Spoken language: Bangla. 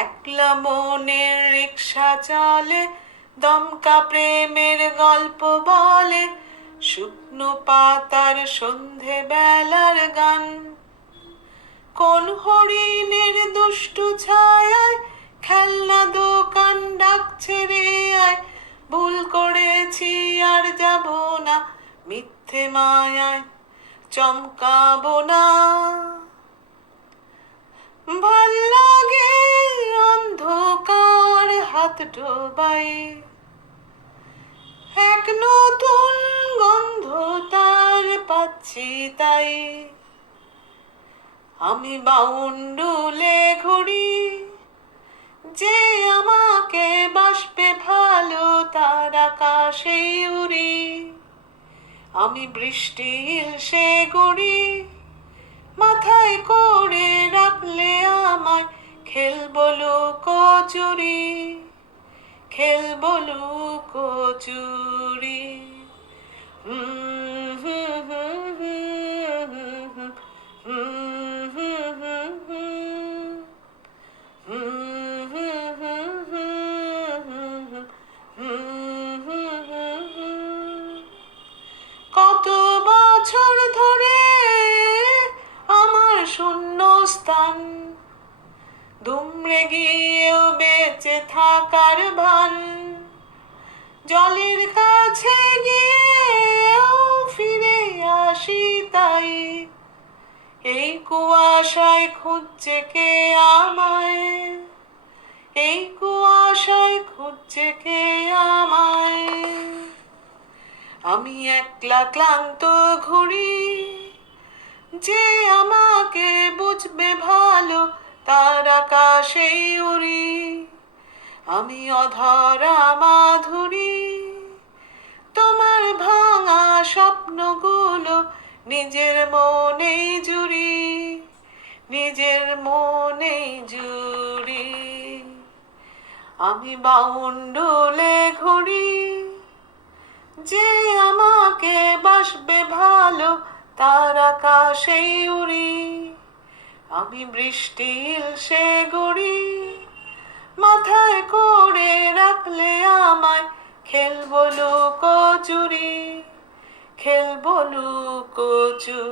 একলা মনের রিক্সা চলে, দমকা প্রেমের গল্প বলে, শুকনো পাতার সন্ধে বেলার গান। কোন হরিণের দুষ্টু ছায়ায় খেলনা দোকান ডাকছে রে আয়, ভুল করেছি আর যাব না মিথ্যে মায়ায়, চমকাবো না। ভাল লাগে অন্ধকার হাত ডোবাই, এক নতুন গন্ধ তার পাচ্ছি তাই। আমি বাউন্ডুলে ঘুরি, যে আমাকে বাসবে ভালো তার আকাশে উড়ি। আমি বৃষ্টি সে গড়ি, মাথায় করে রাখলে আমায় খেলবো লুকোচুরি, খেলবো লুকোচুরি। কত বছর ধরে আমার শূন্যস্থান, দুমড়ে গিয়েও বেঁচে থাকার ভান। জলের কাছে গিয়েও ফিরে আসি তাই, এই কুয়াশায় খুঁজছে কে আমায়, এই কুয়াশায় খুঁজছে কে আমায়। আমি একলা ক্লান্ত ঘুরি, যে আমাকে বুঝবে ভালো তার আকাশেই উড়ি। আমি অধরা মাধুরী, তোমার ভাঙা স্বপ্নগুলো নিজের মনেই জুড়ি, নিজের মনেই জুড়ি। আমি বাউন্ডুলে ঘুরি, যে আমাকে বাসবে ভালো তার আকাশেই উড়ি। আমি বৃষ্টির সে গড়ি, মাথায় করে রাখলে আমায় খেলবো লুকোচুরি, খেলবো লুকোচুরি।